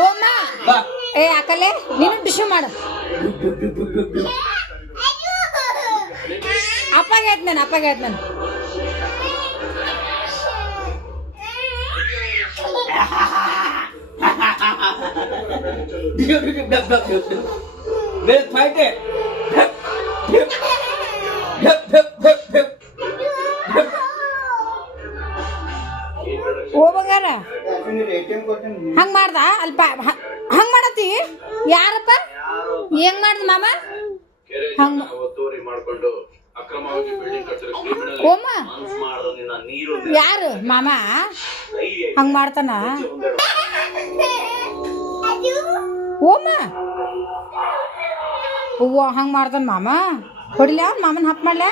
ಓಮ ಏ ಅಕಲೆ ನೀನು ಟಿಶ್ಯೂ ಮಾಡು. ಅಪ್ಪಗೆ ಆಯ್ತು ನಾನು ಓ ಬಂಗಾರ ಹಂಗ ಮಾಡ್ದ ಅಲ್ಪ ಹಂಗ ಮಾಡತ್ತಿ ಯಾರಪ್ಪ ಹೆಂಗ್ ಮಾಡ್ದ ಮಾಮ ಹಂಗ ಓಮ ಯಾರು ಮಾಮ ಹಂಗ ಮಾಡ್ತಾನ ಓಮ ಹೂವ ಹಂಗ ಮಾಡ್ತಾನ ಮಾಮ ಹೊಡಿಲ ಮಾಮನ ಹಪ್ ಮಾಡ್ಲ